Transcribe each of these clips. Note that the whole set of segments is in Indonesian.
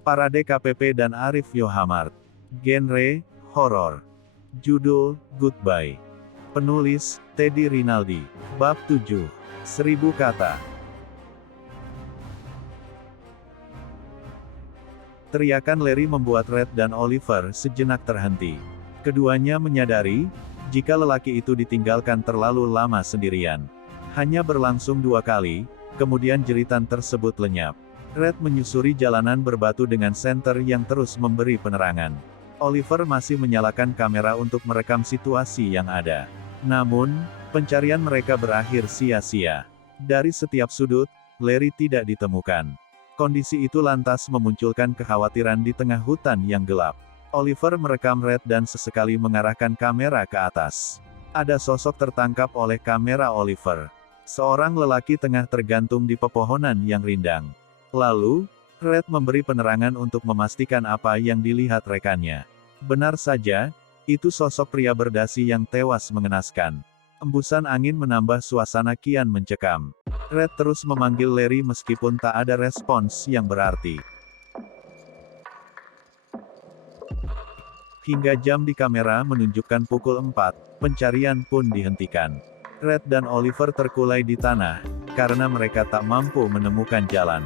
Parade KPP dan Arif Yohamart. Genre, horor. Judul, Goodbye. Penulis, Teddy Rinaldi. Bab 7. 1000 kata. Teriakan Larry membuat Red dan Oliver sejenak terhenti. Keduanya menyadari, jika lelaki itu ditinggalkan terlalu lama sendirian. Hanya berlangsung 2 kali, kemudian jeritan tersebut lenyap. Red menyusuri jalanan berbatu dengan senter yang terus memberi penerangan. Oliver masih menyalakan kamera untuk merekam situasi yang ada. Namun, pencarian mereka berakhir sia-sia. Dari setiap sudut, Larry tidak ditemukan. Kondisi itu lantas memunculkan kekhawatiran di tengah hutan yang gelap. Oliver merekam Red dan sesekali mengarahkan kamera ke atas. Ada sosok tertangkap oleh kamera Oliver. Seorang lelaki tengah tergantung di pepohonan yang rindang. Lalu, Red memberi penerangan untuk memastikan apa yang dilihat rekannya. Benar saja, itu sosok pria berdasi yang tewas mengenaskan. Embusan angin menambah suasana kian mencekam. Red terus memanggil Larry meskipun tak ada respons yang berarti. Hingga jam di kamera menunjukkan pukul 4, pencarian pun dihentikan. Red dan Oliver terkulai di tanah, karena mereka tak mampu menemukan jalan.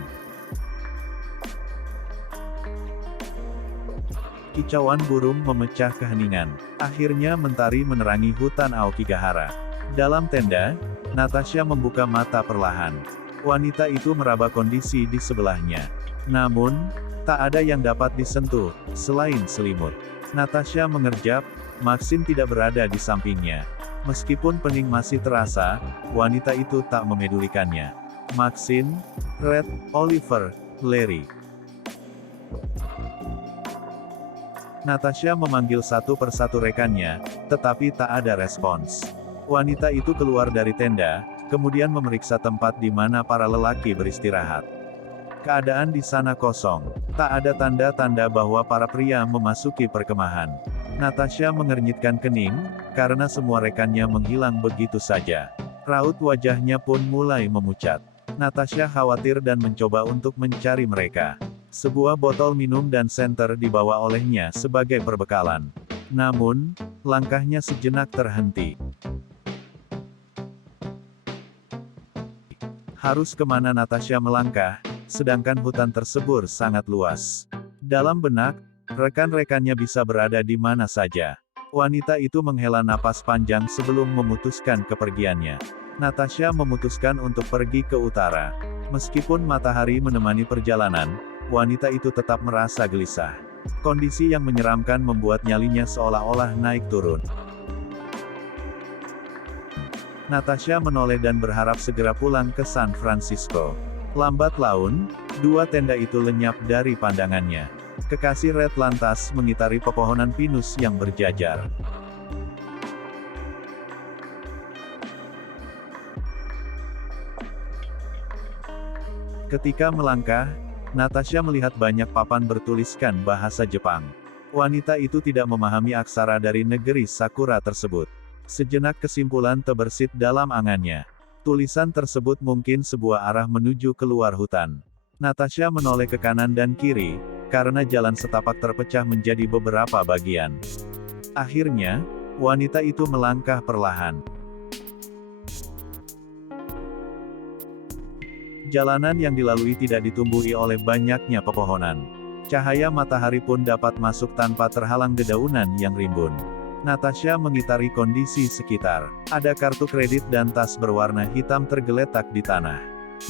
Kicauan burung memecah keheningan. Akhirnya mentari menerangi hutan Aokigahara. Dalam tenda, Natasha membuka mata perlahan. Wanita itu meraba kondisi di sebelahnya. Namun, tak ada yang dapat disentuh, selain selimut. Natasha mengerjap, Maxine tidak berada di sampingnya. Meskipun pening masih terasa, wanita itu tak memedulikannya. Maxine, Red, Oliver, Larry. Natasha memanggil satu persatu rekannya, tetapi tak ada respons. Wanita itu keluar dari tenda, kemudian memeriksa tempat di mana para lelaki beristirahat. Keadaan di sana kosong. Tak ada tanda-tanda bahwa para pria memasuki perkemahan. Natasha mengernyitkan kening, karena semua rekannya menghilang begitu saja. Raut wajahnya pun mulai memucat. Natasha khawatir dan mencoba untuk mencari mereka. Sebuah botol minum dan senter dibawa olehnya sebagai perbekalan. Namun, langkahnya sejenak terhenti. Harus kemana Natasha melangkah, sedangkan hutan tersebut sangat luas. Dalam benak, rekan-rekannya bisa berada di mana saja. Wanita itu menghela napas panjang sebelum memutuskan kepergiannya. Natasha memutuskan untuk pergi ke utara. Meskipun matahari menemani perjalanan, wanita itu tetap merasa gelisah. Kondisi yang menyeramkan membuat nyalinya seolah-olah naik turun. Natasha menoleh dan berharap segera pulang ke San Francisco. Lambat laun, 2 tenda itu lenyap dari pandangannya. Kekasih Red lantas mengitari pepohonan pinus yang berjajar. Ketika melangkah, Natasha melihat banyak papan bertuliskan bahasa Jepang. Wanita itu tidak memahami aksara dari negeri Sakura tersebut. Sejenak kesimpulan terbersit dalam angannya. Tulisan tersebut mungkin sebuah arah menuju keluar hutan. Natasha menoleh ke kanan dan kiri, karena jalan setapak terpecah menjadi beberapa bagian. Akhirnya, wanita itu melangkah perlahan. Jalanan yang dilalui tidak ditumbuhi oleh banyaknya pepohonan. Cahaya matahari pun dapat masuk tanpa terhalang dedaunan yang rimbun. Natasha mengitari kondisi sekitar. Ada kartu kredit dan tas berwarna hitam tergeletak di tanah.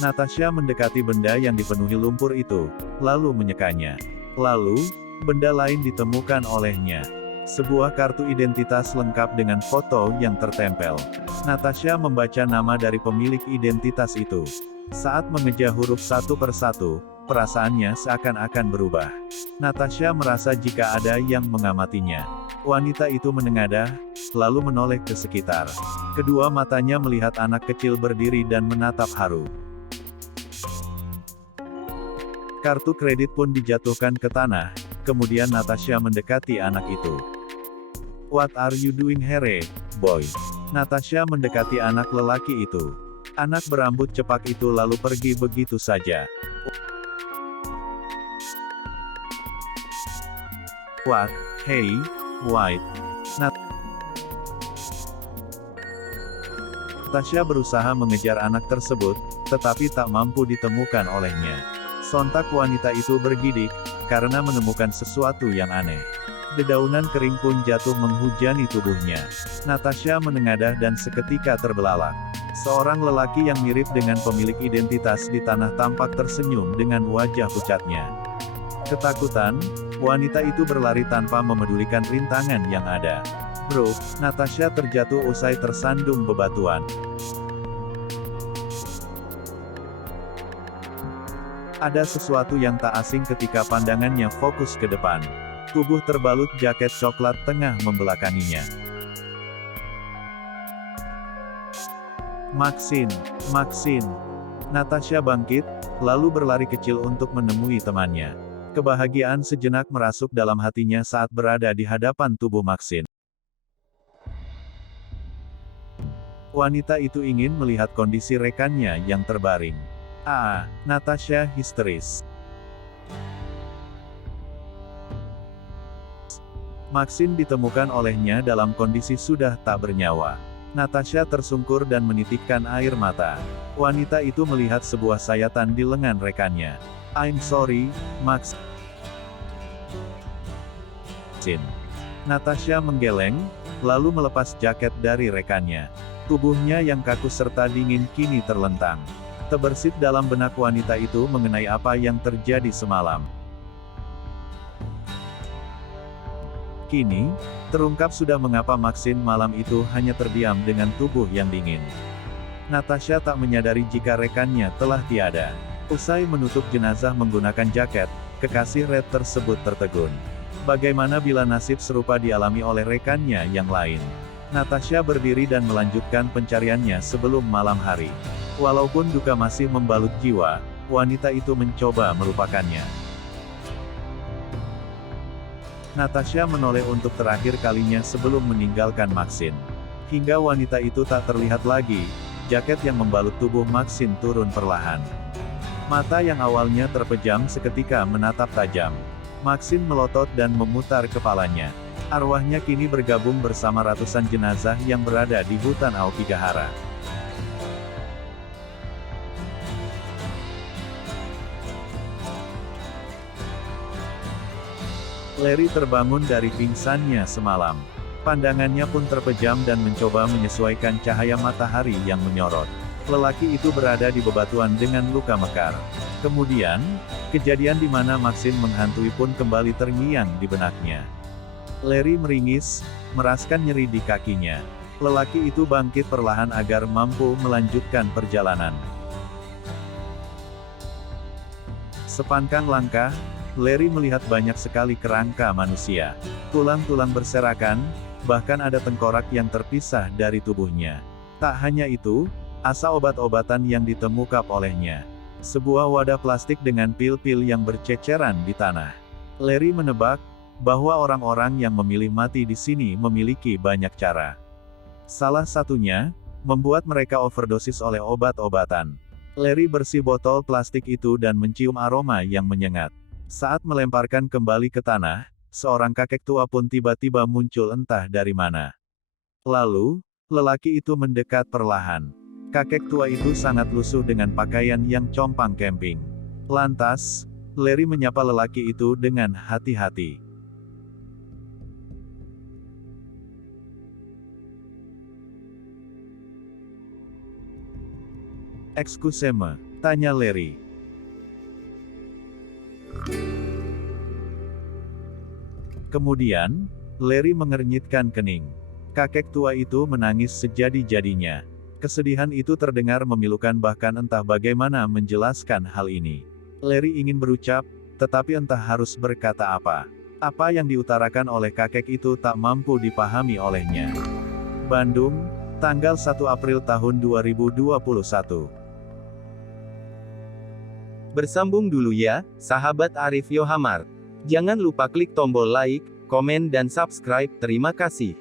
Natasha mendekati benda yang dipenuhi lumpur itu, lalu menyekanya. Lalu, benda lain ditemukan olehnya. Sebuah kartu identitas lengkap dengan foto yang tertempel. Natasha membaca nama dari pemilik identitas itu. Saat mengeja huruf satu persatu, perasaannya seakan-akan berubah. Natasha merasa jika ada yang mengamatinya. Wanita itu menengadah, lalu menoleh ke sekitar. Kedua matanya melihat anak kecil berdiri dan menatap haru. Kartu kredit pun dijatuhkan ke tanah, kemudian Natasha mendekati anak itu. "What are you doing here, boy?" Natasha mendekati anak lelaki itu. Anak berambut cepak itu lalu pergi begitu saja. What? Hey, White. Natasha berusaha mengejar anak tersebut, tetapi tak mampu ditemukan olehnya. Sontak wanita itu bergidik, karena menemukan sesuatu yang aneh. Dedaunan kering pun jatuh menghujani tubuhnya. Natasha menengadah dan seketika terbelalak. Seorang lelaki yang mirip dengan pemilik identitas di tanah tampak tersenyum dengan wajah pucatnya. Ketakutan, wanita itu berlari tanpa memedulikan rintangan yang ada. Bro, Natasha terjatuh usai tersandung bebatuan. Ada sesuatu yang tak asing ketika pandangannya fokus ke depan. Tubuh terbalut jaket coklat tengah membelakanginya. Maxine. Natasha bangkit, lalu berlari kecil untuk menemui temannya. Kebahagiaan sejenak merasuk dalam hatinya saat berada di hadapan tubuh Maxine. Wanita itu ingin melihat kondisi rekannya yang terbaring. Natasha histeris. Maxine ditemukan olehnya dalam kondisi sudah tak bernyawa. Natasha tersungkur dan menitikkan air mata. Wanita itu melihat sebuah sayatan di lengan rekannya. I'm sorry, Maxine. Natasha menggeleng, lalu melepas jaket dari rekannya. Tubuhnya yang kaku serta dingin kini terlentang. Terbersit dalam benak wanita itu mengenai apa yang terjadi semalam. Kini, terungkap sudah mengapa Maxine malam itu hanya terdiam dengan tubuh yang dingin. Natasha tak menyadari jika rekannya telah tiada. Usai menutup jenazah menggunakan jaket, kekasih Red tersebut tertegun. Bagaimana bila nasib serupa dialami oleh rekannya yang lain? Natasha berdiri dan melanjutkan pencariannya sebelum malam hari. Walaupun duka masih membalut jiwa, wanita itu mencoba melupakannya. Natasha menoleh untuk terakhir kalinya sebelum meninggalkan Maxine. Hingga wanita itu tak terlihat lagi, jaket yang membalut tubuh Maxine turun perlahan. Mata yang awalnya terpejam seketika menatap tajam. Maxine melotot dan memutar kepalanya. Arwahnya kini bergabung bersama ratusan jenazah yang berada di hutan Aokigahara. Larry terbangun dari pingsannya semalam. Pandangannya pun terpejam dan mencoba menyesuaikan cahaya matahari yang menyorot. Lelaki itu berada di bebatuan dengan luka mekar. Kemudian, kejadian di mana Maxine menghantui pun kembali terngiang di benaknya. Larry meringis, meraskan nyeri di kakinya. Lelaki itu bangkit perlahan agar mampu melanjutkan perjalanan. Sepangkang langkah, Larry melihat banyak sekali kerangka manusia. Tulang-tulang berserakan, bahkan ada tengkorak yang terpisah dari tubuhnya. Tak hanya itu, asa obat-obatan yang ditemukan olehnya. Sebuah wadah plastik dengan pil-pil yang berceceran di tanah. Larry menebak bahwa orang-orang yang memilih mati di sini memiliki banyak cara. Salah satunya, membuat mereka overdosis oleh obat-obatan. Larry bersih botol plastik itu dan mencium aroma yang menyengat. Saat melemparkan kembali ke tanah, seorang kakek tua pun tiba-tiba muncul entah dari mana. Lalu, lelaki itu mendekat perlahan. Kakek tua itu sangat lusuh dengan pakaian yang compang camping. Lantas, Larry menyapa lelaki itu dengan hati-hati. "Excusez-moi," tanya Larry. Kemudian, Larry mengernyitkan kening. Kakek tua itu menangis sejadi-jadinya. Kesedihan itu terdengar memilukan bahkan entah bagaimana menjelaskan hal ini. Larry ingin berucap, tetapi entah harus berkata apa. Apa yang diutarakan oleh kakek itu tak mampu dipahami olehnya. Bandung, tanggal 1 April tahun 2021. Bersambung dulu ya, sahabat Arif Yohamart. Jangan lupa klik tombol like, komen dan subscribe. Terima kasih.